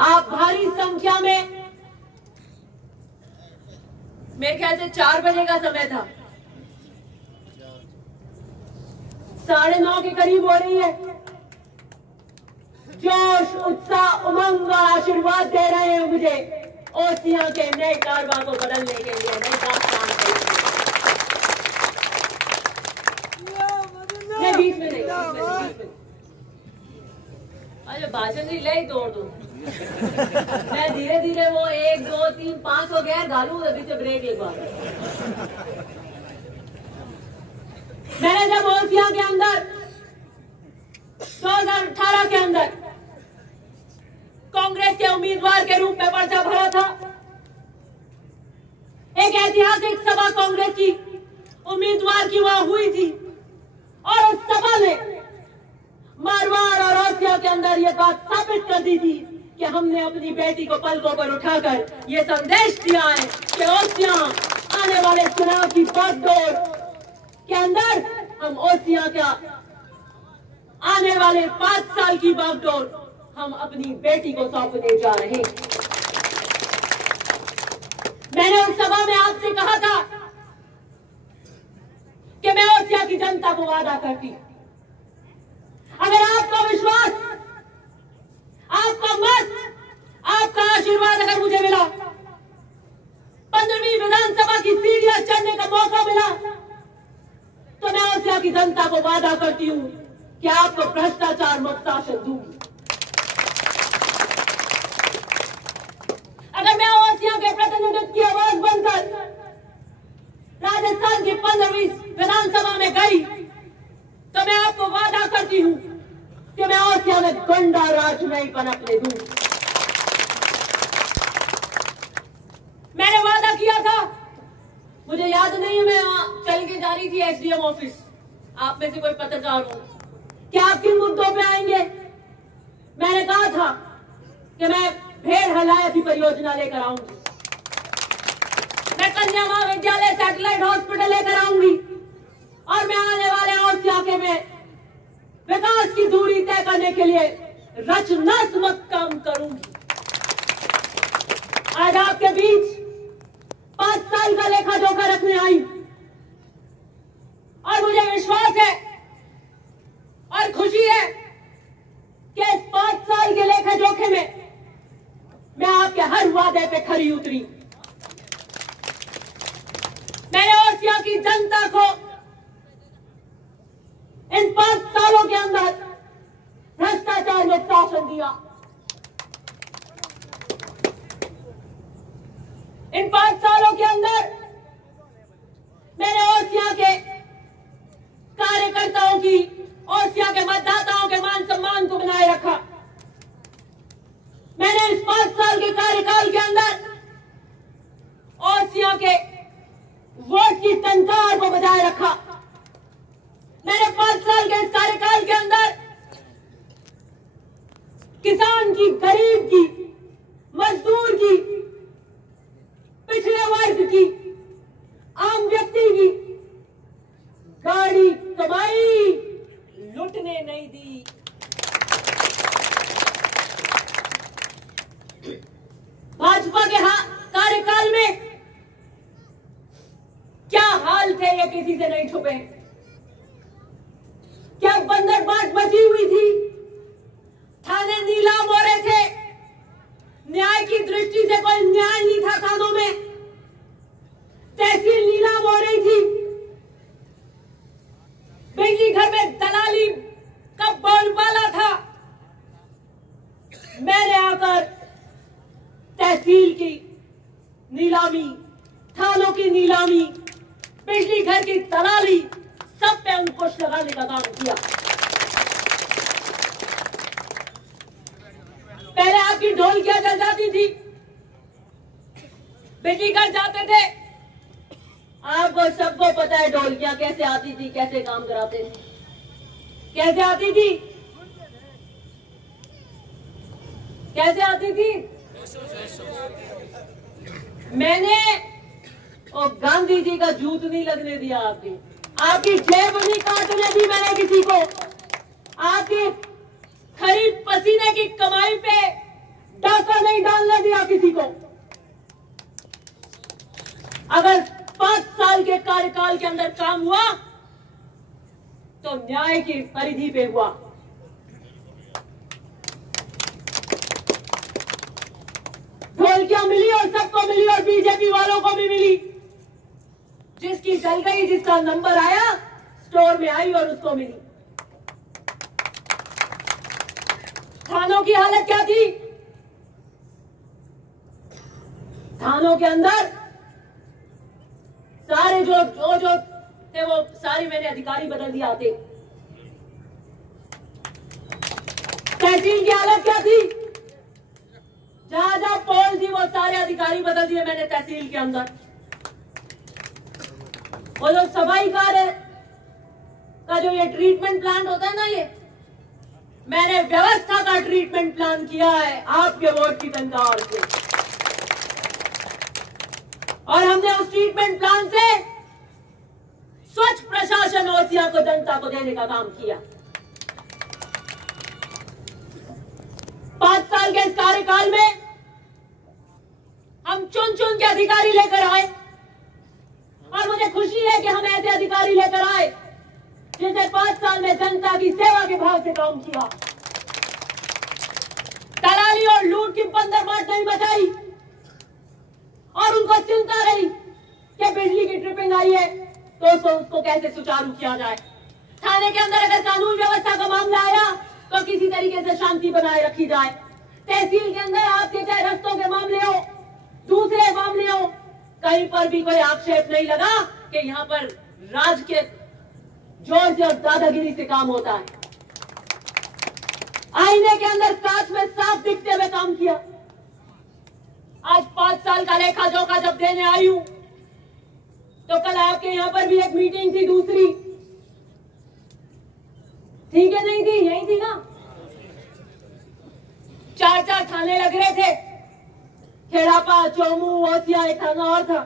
आप भारी संख्या में, मेरे ख्याल से 4 बजे का समय था, 9:30 के करीब हो रही है, जोश, उत्साह, उमंग और आशीर्वाद दे रहे हैं मुझे ओसियां के नए कारवां को बदलने के लिए, नई दास्तान के लिए। बीच में नहीं, अच्छा भाषण नहीं ले दौड़ दो। मैं धीरे धीरे वो 1 2 3 5 हो गया डालू, अभी से ब्रेक एक बार। मैंने जब ओसियां के अंदर 2018 के अंदर कांग्रेस के उम्मीदवार के रूप में पर्चा भरा था, एक ऐतिहासिक सभा कांग्रेस की उम्मीदवार की वहां हुई थी और उस सभा में मारवाड़ और ओसियां के अंदर यह बात साबित कर दी थी कि हमने अपनी बेटी को पलकों पर उठाकर यह संदेश दिया है कि ओसियां आने वाले चुनाव की बागडोर के अंदर हम ओसियां का आने वाले 5 साल की बागडोर हम अपनी बेटी को सौंपने जा रहे हैं। मैंने उस सभा में आपसे कहा था कि मैं ओसिया की जनता को वादा करती, अगर आपका विश्वास, आपका मत, आपका आशीर्वाद अगर मुझे मिला, 15वीं विधानसभा की सीढ़ियां चढ़ने का मौका मिला, तो मैं ओसिया की जनता को वादा करती हूं कि आपको भ्रष्टाचार मुक्त शासन दूंगी। अगर मैं ओसिया के प्रतिनिधित्व की आवाज बनकर राजस्थान की 15वीं विधानसभा में गई, तो मैं आपको वादा करती हूं कि मैं ओसिया में गुंडा राज नहीं पनपने दूंगी। मैंने वादा किया था, मुझे याद नहीं है, मैं चल के जा रही थी एसडीएम ऑफिस, आप में से कोई पत्रकार हो, क्या आप किन मुद्दों पे आएंगे? मैंने कहा था कि मैं भेड़ हलायती परियोजना लेकर आऊंगी, मैं कन्या महाविद्यालय सैटेलाइट हॉस्पिटल लेकर आऊंगी और मैं आने वाले ओसिया के में विकास की दूरी तय करने के लिए रचनात्मक काम करूंगी। आज आपके बीच 5 साल का लेखा जोखा रखने आई और मुझे विश्वास है और खुशी है कि इस 5 साल के लेखा जोखे में मैं आपके हर वादे पे खरी उतरी। मैंने ओसिया की जनता को इन 5 सालों के अंदर भ्रष्टाचार में शासन दिया। इन 5 सालों के अंदर मैंने ओसिया के कार्यकर्ताओं की, ओसिया के मतदाताओं के मान सम्मान को बनाए रखा। मैंने इस 5 साल के कार्यकाल के अंदर ओसिया के वोट की टंकार को बजाय रखा। मैंने 5 साल के इस कार्यकाल के अंदर किसान की, गरीब की, मजदूर की, पिछड़े वर्ग की, आम व्यक्ति की गाड़ी कमाई लुटने नहीं दी। भाजपा के कार्यकाल में क्या हाल थे ये किसी से नहीं छुपे। क्या बंदरबाट बची हुई थी, थाने नीलाम हो रहे थे, न्याय की दृष्टि से कोई न्याय नहीं था थानों में, तहसील नीलाम हो रही थी, बिजली घर में दलाली का बोलबाला था। मैंने आकर तहसील की नीलामी, थानों की नीलामी, बिजली घर की दलाली, सब पे अंकुश लगाने का काम किया। पहले आपकी ढोलकियां जल जाती थी, बिजली घर जाते थे, आपको सबको पता है ढोलकियां कैसे आती थी, कैसे काम कराते थे, कैसे आती थी, कैसे आती थी। मैंने और गांधी जी का जूत नहीं लगने दिया, आपकी जेब नहीं काटने दी मैंने किसी को। आपकी खरीद पसीने की कमाई पे डाका किसी को। अगर 5 साल के कार्यकाल के अंदर काम हुआ तो न्याय की परिधि पे हुआ। ढोलकियां मिली और सबको मिली और बीजेपी वालों को भी मिली। जिसकी जल गई, जिसका नंबर आया स्टोर में आई और उसको मिली। थानों की हालत क्या थी? थानों के अंदर सारे जो थे वो सारे मैंने अधिकारी बदल दिए आते। तहसील की हालत क्या थी? जहां जहां पोल थी वो सारे अधिकारी बदल दिए मैंने तहसील के अंदर। वो जो सफाई कार्य का जो ये ट्रीटमेंट प्लांट होता है ना, ये मैंने व्यवस्था का ट्रीटमेंट प्लान किया है आपके वोट की तनख्वाह से। और हमने उस ट्रीटमेंट प्लान से स्वच्छ प्रशासन ओसिया को जनता को देने का काम किया। 5 साल के इस कार्यकाल में हम चुन चुन के अधिकारी लेकर आए और मुझे खुशी है कि हम ऐसे अधिकारी लेकर आए जिसने 5 साल में जनता की सेवा के भाव से काम किया। दलाली और लूट की बंदरगाह नहीं बचाई और उनको चिंता रही कि बिजली की ट्रिपिंग आई है तो उसको कैसे सुचारू किया जाए। थाने के अंदर अगर कानून व्यवस्था का मामला आया तो किसी तरीके से शांति बनाए रखी जाए। तहसील के अंदर आपके चाहे रस्तों के मामले हो, दूसरे मामले हो, कहीं पर भी कोई आक्षेप नहीं लगा कि यहाँ पर राज के जोर से और दादागिरी से काम होता है। आईने के अंदर कांच में साफ दिखते हुए काम किया। आज 5 साल का लेखा जोखा जब देने आई हूं तो कल आपके यहां पर भी एक मीटिंग थी दूसरी, ठीक है नहीं थी? यही थी ना। 4 थाने लग रहे थे, खेड़ापा, चोमू, ओसिया, एक थाना और था।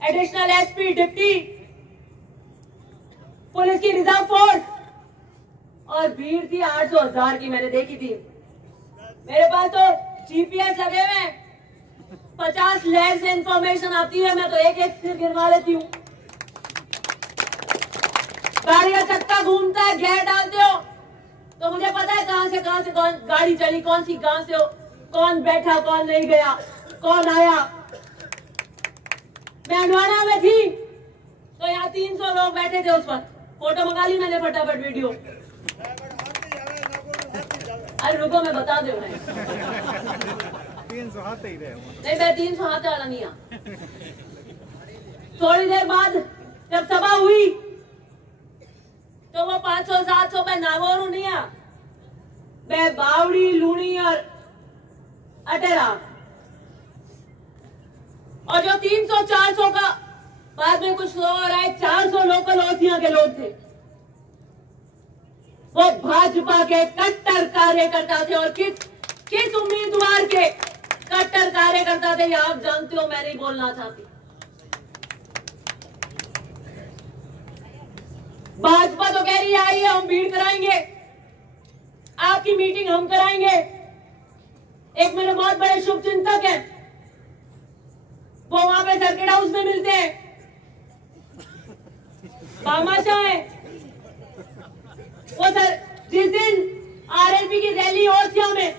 एडिशनल एसपी, डिप्टी, पुलिस की रिजर्व फोर्स और भीड़ थी 800,000 की, मैंने देखी थी। मेरे पास तो जीपीएस लगे हुए हैं, 50 लैंड से इंफॉर्मेशन आती है, मैं तो एक एक सिर गिरवा लेती हूँ। गाड़ी का चक्का घूमता है, गियर डालते हो तो मुझे पता है कहां से कौन गाड़ी चली, कौन सी गांव से हो, कौन बैठा, कौन नहीं गया, कौन आया। मैं अंडवाना में थी तो यहाँ 300 लोग बैठे थे उस वक्त। फोटो मंगा ली मैंने फटाफट, वीडियो। अरे रुको मैं बता दे रहा 300 हाथ ही रहे। नहीं, मैं 300 हाथ वाला नहीं आ। थोड़ी देर बाद जब सभा हुई तो वो 500-700 में नागौर नहीं आ, मैं बावड़ी, लूणी और अटेरा, और जो 300-400 का बाद में कुछ और आए, 400 लोकल ओसिया के लोग थे। वो भाजपा के कट्टर कार्यकर्ता थे और किस उम्मीदवार के कट्टर कार्यकर्ता थे ये आप जानते हो, मैं नहीं बोलना चाहती। भाजपा तो कह रही है आइए हम भीड़ कराएंगे, आपकी मीटिंग हम कराएंगे। एक मेरे बहुत बड़े शुभ चिंतक हैं, वो वहां पे सर्किट हाउस में मिलते हैं, भामाशाह है वो। सर जिस दिन आरएलपी की रैली ओसिया में,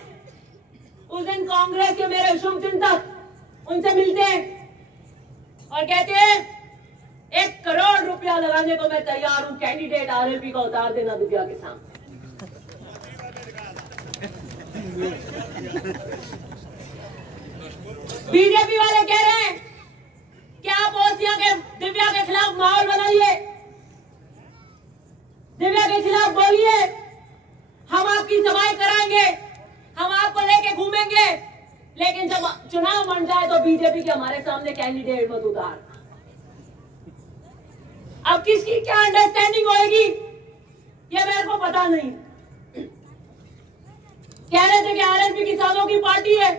उस दिन कांग्रेस के मेरे शुभ चिंतक उनसे मिलते हैं और कहते हैं 1 करोड़ रुपया लगाने को मैं तैयार हूं, कैंडिडेट आरएलपी का उतार देना दुनिया के सामने। बीजेपी वाले कह रहे हैं कि आप ओसिया के दिव्या के खिलाफ माहौल बनाइए, दिव्या के खिलाफ बोलिए, हम आपकी सभाएं कराएंगे, हम आपको लेके घूमेंगे, लेकिन जब चुनाव बन जाए तो बीजेपी के हमारे सामने कैंडिडेट मत उतार। अब किसकी क्या अंडरस्टैंडिंग होएगी ये मेरे को पता नहीं। कह रहे थे कि आरएलपी किसानों की पार्टी है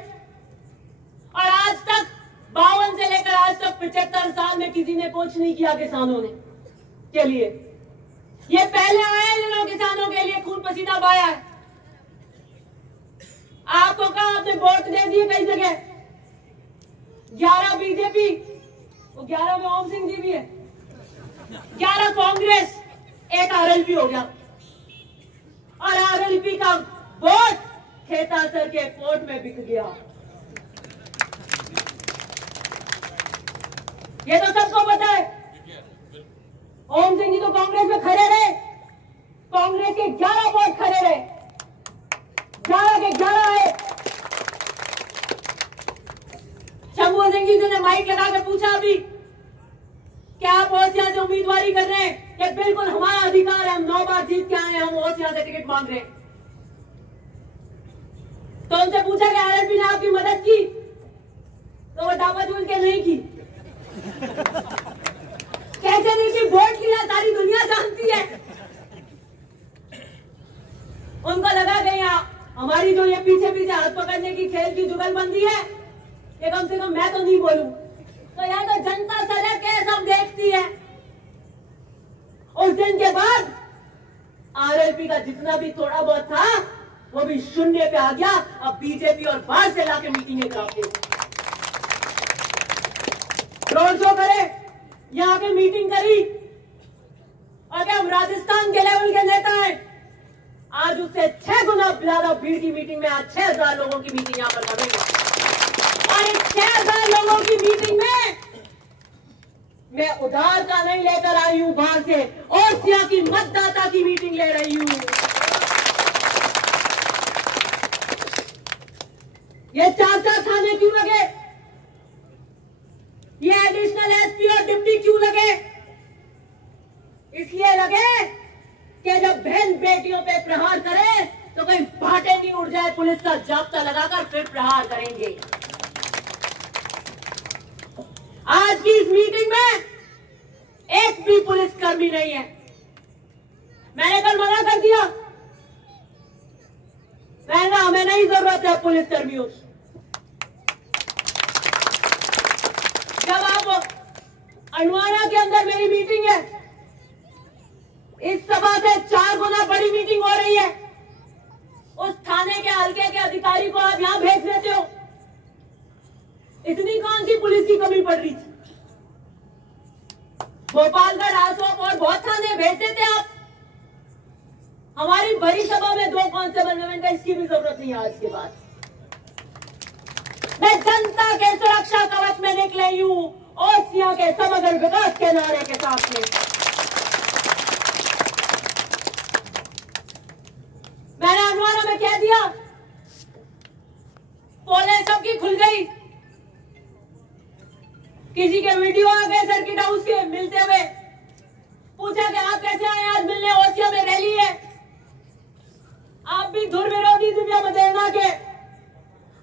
और आज तक 52 से लेकर आज तक 75 साल में किसी ने कुछ नहीं किया किसानों ने के लिए। ये पहले आए जिन्होंने किसानों के लिए खून पसीना बहाया है। आपको कहा आपने वोट दे दिए कई जगह, 11 बीजेपी, वो 11 में ओम सिंह जी भी है, 11 कांग्रेस, 1 आरएलपी हो गया। और आरएलपी का वोट खेतासर के कोर्ट में बिक गया। ये तो सबको पता है। ओम सिंह जी तो कांग्रेस में खड़े रहे, कांग्रेस के 11 वोट खड़े रहे, 11 के 11 आए। शंभू सिंह जी ने माइक लगा के पूछा अभी, क्या आप ओसिया से उम्मीदवारी कर रहे हैं? ये बिल्कुल हमारा अधिकार है, हम 9 बार जीत के आए, हम ओसिया से टिकट मांग रहे हैं। तो उनसे पूछा कि आरएलपी ने आपकी मदद की? तो वो दावा झूल के नहीं की। कैसे नहीं की? वोट किया, सारी दुनिया जानती है। उनको लगा कि हमारी जो ये पीछे पीछे हाथ पकड़ने की खेल की जुगलबंदी है, ये कम से कम मैं तो नहीं बोलूं। तो यहाँ तो जनता सड़क है, सब देखती है। उस दिन के बाद आरएलपी का जितना भी थोड़ा बहुत था वो भी शून्य पे आ गया। अब बीजेपी और बाहर से लाके मीटिंगें कराते, रोड शो करे, यहाँ पे मीटिंग करी, और क्या हम राजस्थान के लेवल के नेता हैं? आज उससे 6 गुना ज्यादा भीड़ की मीटिंग में आज 6000 लोगों की मीटिंग यहाँ पर कर रही है। और इस 6000 लोगों की मीटिंग में मैं उधार का नहीं लेकर आई हूं बाहर से, ओसिया की मतदाता की मीटिंग ले रही हूं। ये 4 थाने क्यों लगे? ये एडिशनल एसपी और डिप्टी क्यों लगे? इसलिए लगे कि जब बहन बेटियों पे प्रहार करे तो कहीं फाटे नहीं उड़ जाए, पुलिस का जाब्ता लगाकर फिर प्रहार करेंगे। आज की इस मीटिंग में एक भी पुलिसकर्मी नहीं है। मैंने कल मना कर दिया, मैंने कहा हमें नहीं जरूरत है पुलिसकर्मियों की। जब आप अनवारा के अंदर मेरी मीटिंग है, इस सभा से 4 गुना बड़ी मीटिंग हो रही है, उस थाने के हल्के के अधिकारी को आप यहां भेज देते हो। इतनी कौन सी पुलिस की कमी पड़ रही थी? भोपालगढ़, आसोप और बहुत थाने भेज देते आप। हमारी बड़ी सभा में 2 कांस्टेबल में इसकी भी जरूरत नहीं है आज के बाद। मैं जनता के सुरक्षा कवच में निकले हूं, ओसिया के समग्र विकास के नारे के साथ में। मैंने अनवारा में कह दिया, पोलें सबकी खुल गई। किसी के वीडियो आ गए सर्किट हाउस के मिलते हुए, पूछा कि आप कैसे आए आज मिलने, ओसिया में रैली है। आप भी धुर विरोधी दिव्या मदेना के,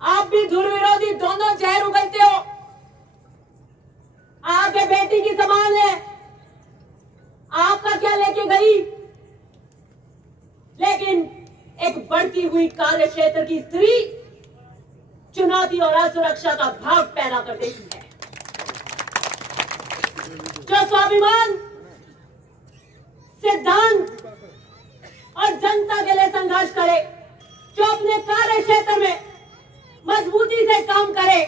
आप भी धुर विरोधी, दोनों जहर उगलते हो। आपके बेटी की समान है, आपका क्या लेके गई? लेकिन एक बढ़ती हुई कार्य क्षेत्र की स्त्री चुनौती और असुरक्षा का भाव पैदा कर देती है। जो स्वाभिमान, सिद्धांत और जनता के लिए संघर्ष करे, जो अपने कार्य क्षेत्र में मजबूती से काम करे,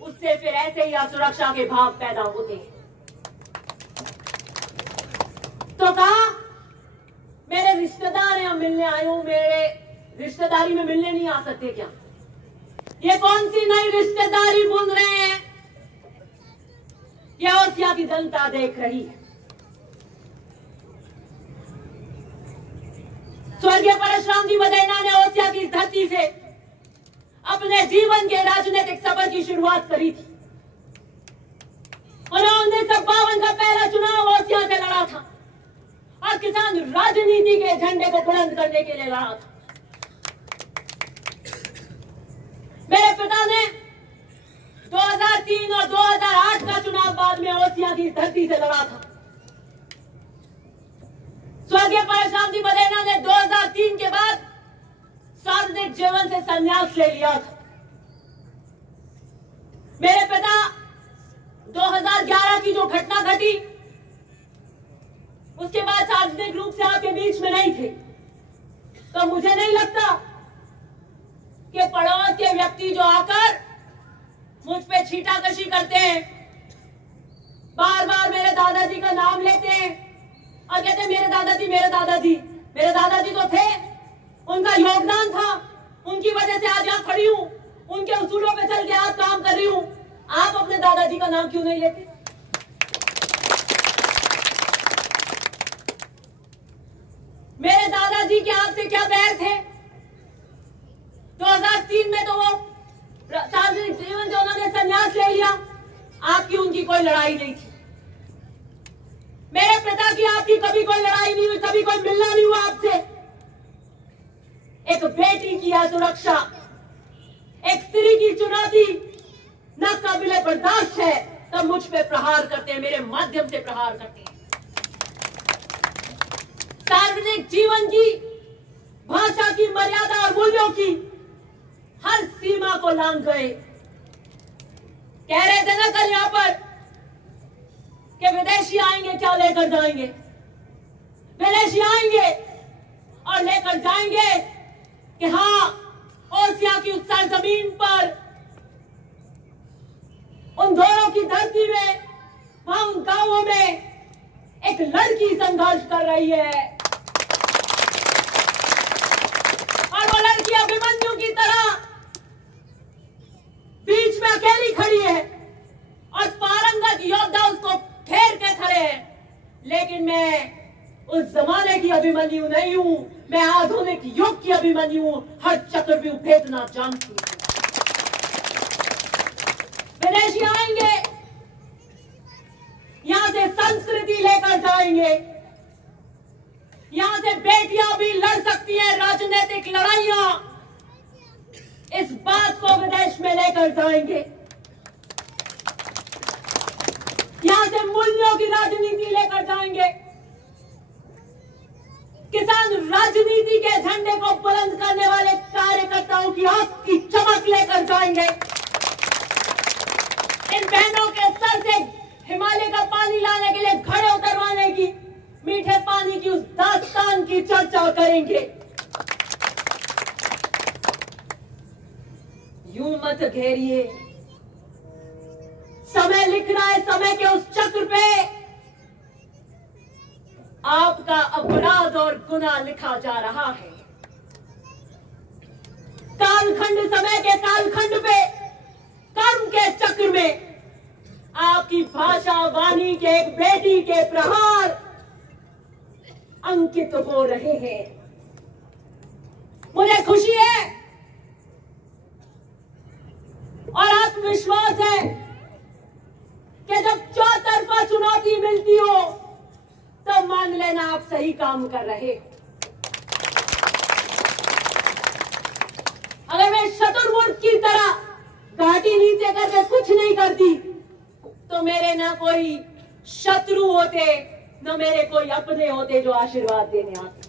उससे फिर ऐसे ही असुरक्षा के भाव पैदा होते हैं। तो कहा मेरे रिश्तेदार हैं, मिलने आए हूं, मेरे रिश्तेदारी में मिलने नहीं आ सकते क्या? ये कौन सी नई रिश्तेदारी बुन रहे हैं? यह ओसिया की जनता देख रही है। स्वर्गीय परशुराम जी मदेना ने ओसिया की धरती से अपने जीवन के राजनीतिक सफर की शुरुआत करी थी। उन्होंने 1952 का पहला चुनाव ओसिया से लड़ा था और किसान राजनीति के झंडे को बुलंद करने के लिए लड़ा था। मेरे पिता ने 2003 और 2008 का चुनाव बाद में ओसिया की धरती से लड़ा था। स्वर्गीय परशुराम जी मदेना ने 2003 के बाद सार्वजनिक जीवन से संन्यास ले लिया था। मेरे पिता 2011 की जो घटना घटी, उसके बाद सार्वजनिक रूप से आपके बीच में नहीं थे। तो मुझे नहीं लगता कि पड़ोस के व्यक्ति जो आकर मुझ पे छीटाकशी करते हैं, बार बार मेरे दादाजी का नाम लेते हैं और कहते हैं मेरे दादाजी, मेरे दादाजी। मेरे दादाजी तो थे, उनका योगदान था, उनकी वजह से आज यहां खड़ी हूं, उनके उसूलों पे चल के आज काम कर रही हूं। आप अपने दादाजी का नाम क्यों नहीं लेते? मेरे दादाजी के आपसे क्या बैर थे? 2003 में तो वो सार्वजनिक जीवन जो उन्होंने संन्यास ले लिया, आपकी उनकी कोई लड़ाई नहीं थी। मेरे पिता की आपकी कभी कोई लड़ाई नहीं हुई, कभी कोई मिलना नहीं हुआ आपसे। एक बेटी की सुरक्षा, एक स्त्री की चुनौती न काबिले बर्दाश्त है, तब मुझ पे प्रहार करते हैं, मेरे माध्यम से प्रहार करते हैं। सार्वजनिक जीवन की, भाषा की मर्यादा और मूल्यों की हर सीमा को लांघ गए। कह रहे थे ना कल यहां पर कि विदेशी आएंगे क्या लेकर जाएंगे? विदेशी आएंगे और लेकर जाएंगे कि हाँ, ओसिया की उस सरजमीन पर, उन दोनों की धरती में, वहां उन गांवों में एक लड़की संघर्ष कर रही है और वो लड़की अभिमन्यु की तरह बीच में अकेली खड़ी है और पारंगत योद्धा उसको घेर के खड़े हैं। लेकिन मैं उस जमाने की अभिमन्यु नहीं हूं, मैं आधुनिक युग की अभिमन्यु हूं, हर चक्रव्यूह भेदना जानती हूं। विदेशी आएंगे, यहां से संस्कृति लेकर जाएंगे, यहां से बेटियां भी लड़ सकती हैं राजनीतिक लड़ाइयां, इस बात को विदेश में लेकर जाएंगे। यहां से मूल्यों की राजनीति लेकर जाएंगे, किसान राजनीति के झंडे को बुलंद करने वाले कार्यकर्ताओं की आंख की चमक लेकर जाएंगे। इन बहनों के सर से हिमालय का पानी लाने के लिए घड़े उतरवाने की, मीठे पानी की उस दास्तान की चर्चा करेंगे। यूं मत घेरिए, समय लिख रहा है, समय के उस चक्र पे आपका अपराध और गुनाह लिखा जा रहा है। कालखंड, समय के कालखंड पे, कर्म के चक्र में आपकी भाषा वाणी के एक बेटी के प्रहार अंकित हो रहे हैं। मुझे खुशी है और आत्मविश्वास है कि जब चौतरफा चुनौती मिलती हो तो मान लेना आप सही काम कर रहे हो। अगर मैं शतुर्मुर्ग की तरह घाटी नीचे करके कुछ नहीं करती तो मेरे ना कोई शत्रु होते, न मेरे कोई अपने होते जो आशीर्वाद देने आते।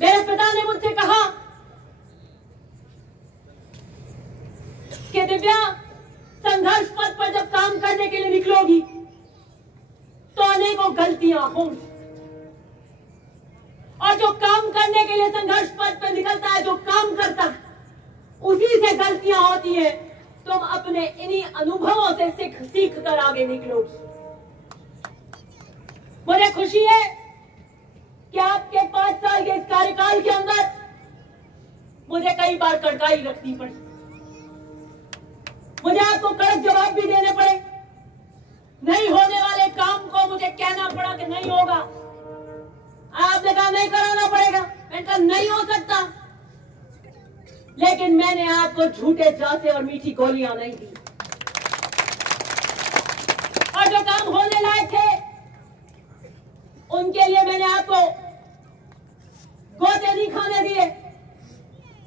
मेरे पिता ने मुझसे कहा कि दिव्या, संघर्ष पथ पर जब काम करने के लिए निकलोगी तो अनेकों गलतियां होंगी, और जो काम करने के लिए संघर्ष पथ पर निकलता है, जो काम करता है, उसी से गलतियां होती है। तुम अपने इन्हीं अनुभवों से सीख कर आगे निकलोगी। मुझे खुशी है कि आपके 5 साल के इस कार्यकाल के अंदर मुझे कई बार कड़काई रखनी पड़ी, मुझे आपको कड़क जवाब भी देने पड़े, नहीं होने वाले काम को मुझे कहना पड़ा कि नहीं होगा। आपने कहा नहीं कराना पड़ेगा, मैंने कहा नहीं हो सकता, लेकिन मैंने आपको झूठे झांसे और मीठी गोलियां नहीं दी, और जो काम होने लायक थे उनके लिए मैंने आपको गोते नहीं खाने दिए।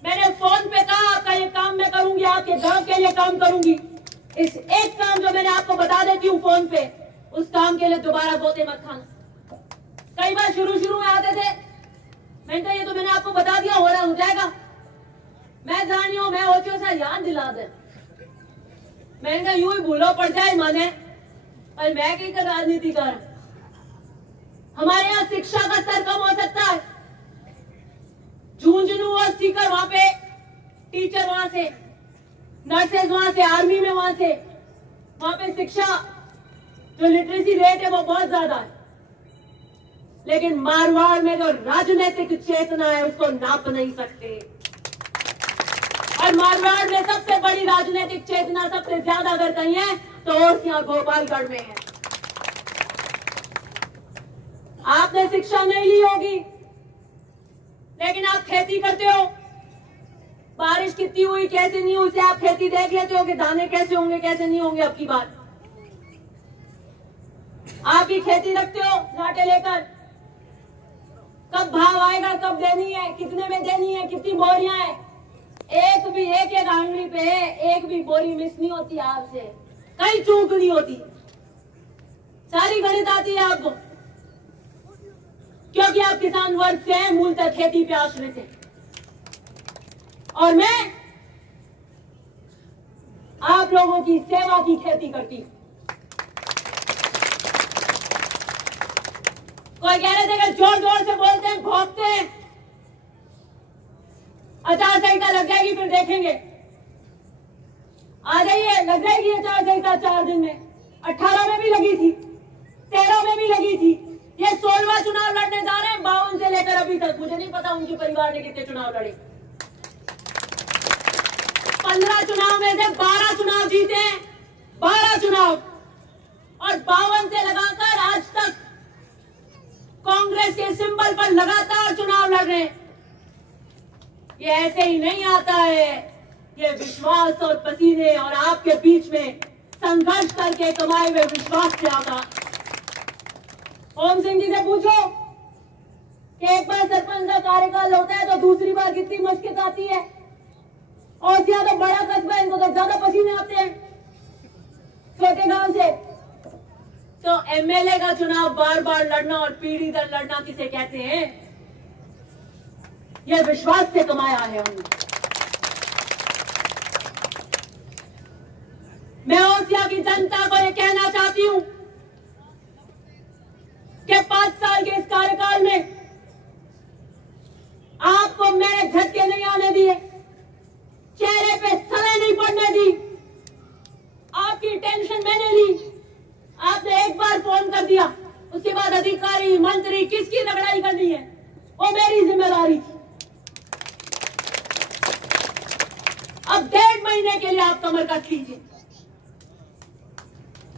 मैंने फोन पे कहा आपका ये काम मैं करूंगी, आपके गांव के लिए काम करूंगी। इस एक काम जो मैंने आपको बता देती हूँ फोन पे, उस काम के लिए दोबारा गोते मत खाना। कई बार शुरू में आते थे, मैंने कहा ये तो मैंने आपको बता दिया, हो रहा हो जाएगा, मैं जानी हूं, मैं ओचो सा याद दिला दे। मैंने कहा यूं ही भूलो पड़ जाए माने, और मैं कहीं का राजनीति कर। हमारे यहाँ शिक्षा का स्तर कम हो सकता है, झुंझुनू और सीकर वहां पे टीचर, वहां से नर्सेज, वहां से आर्मी में, वहां पे शिक्षा जो लिटरेसी रेट है वो बहुत ज्यादा है, लेकिन मारवाड़ में जो राजनीतिक चेतना है उसको नाप नहीं सकते। और मारवाड़ में सबसे बड़ी राजनीतिक चेतना सबसे ज्यादा अगर कहीं है तो ओसियां गोपालगढ़ में है। आपने शिक्षा नहीं ली होगी, लेकिन आप खेती करते हो। बारिश कितनी हुई, कैसे नहीं हुई, आप खेती देख लेते हो कि दाने कैसे होंगे, कैसे नहीं होंगे। अब की बात आप ही खेती रखते हो घाटे लेकर, कब भाव आएगा, कब देनी है, कितने में देनी है, कितनी बोरियां है। एक आंगली पे एक भी बोरी मिस नहीं होती आपसे, कहीं चूक नहीं होती, सारी गणित आती है आपको, क्योंकि आप किसान वर्ग से हैं, मूलतः खेती पे आश्रित हैं। और मैं आप लोगों की सेवा की खेती करती हूं। कोई कह रहे थे कि जोर जोर से बोलते हैं, भौंकते हैं, आचार संहिता लग जाएगी फिर देखेंगे। आ जाइए, लग जाएगी आचार संहिता 4 दिन में। 18 में भी लगी थी, 13 में भी लगी थी। ये 16वां चुनाव लड़ने जा रहे हैं 52 से लेकर अभी तक। मुझे नहीं पता उनके परिवार ने कितने चुनाव लड़े। 15 चुनाव में से 12 चुनाव जीते हैं, 12 चुनाव, और 52 से लगाकर आज तक कांग्रेस के सिंबल पर लगातार चुनाव लड़ रहे हैं। ये ऐसे ही नहीं आता है, ये विश्वास और पसीने और आपके बीच में संघर्ष करके कमाए हुए विश्वास से आता। ओम सिंह जी से पूछो कि एक बार सरपंच का कार्यकाल होता है तो दूसरी बार कितनी मुश्किल आती है। और ज्यादा बड़ा कस्बा है, इनको तो ज्यादा पसीने आते हैं छोटे गांव से। तो एमएलए का चुनाव बार बार लड़ना और पीढ़ी दर लड़ना किसे कहते हैं? यह विश्वास से कमाया है हमने। मैं ओसिया की जनता को यह कहना चाहती हूं कि 5 साल के इस कार्यकाल में आपको मैंने झटके नहीं आने दिए, चेहरे पे सलाह नहीं पड़ने दी, आपकी टेंशन मैंने ली। आपने एक बार फोन कर दिया, उसके बाद अधिकारी मंत्री किसकी रगड़ाई करनी है वो मेरी जिम्मेदारी थी। अब 1.5 महीने के लिए आप कमर कस लीजिए।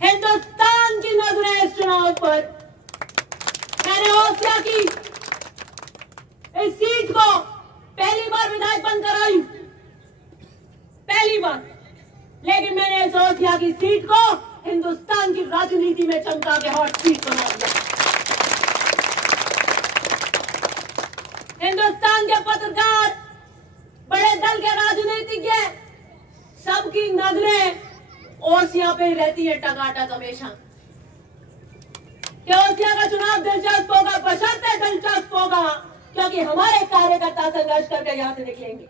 हिंदुस्तान की नजरें इस चुनाव पर। मैंने ओसिया की इस सीट को पहली बार विधायक बनकर आई, पहली बार, लेकिन मैंने इस ओसिया की सीट को हिंदुस्तान की राजनीति में चमका के हॉट सीट बना दिया। हिंदुस्तान के पत्रकार, बड़े दल के राजनीतिज्ञ, सबकी नजरें ओसिया पे रहती है टकाटक हमेशा। कि ओसिया का चुनाव दिलचस्प होगा, बशर्ते दिलचस्प होगा, क्योंकि हमारे कार्यकर्ता संघर्ष करके यहां से निकलेंगे।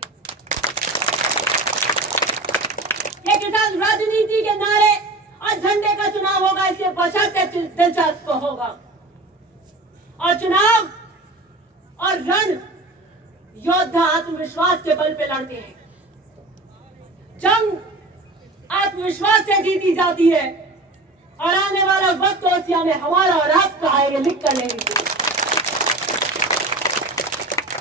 ये किसान राजनीति के नारे और झंडे का चुनाव होगा, इसलिए बशर्ते दिलचस्प होगा। और चुनाव और रण योद्धा आत्मविश्वास के बल पे लड़ते हैं। जंग आत्मविश्वास से जीती जाती है, और आने वाला वक्त ओसिया में हमारा और आपका है, ये लिख कर लेंगे।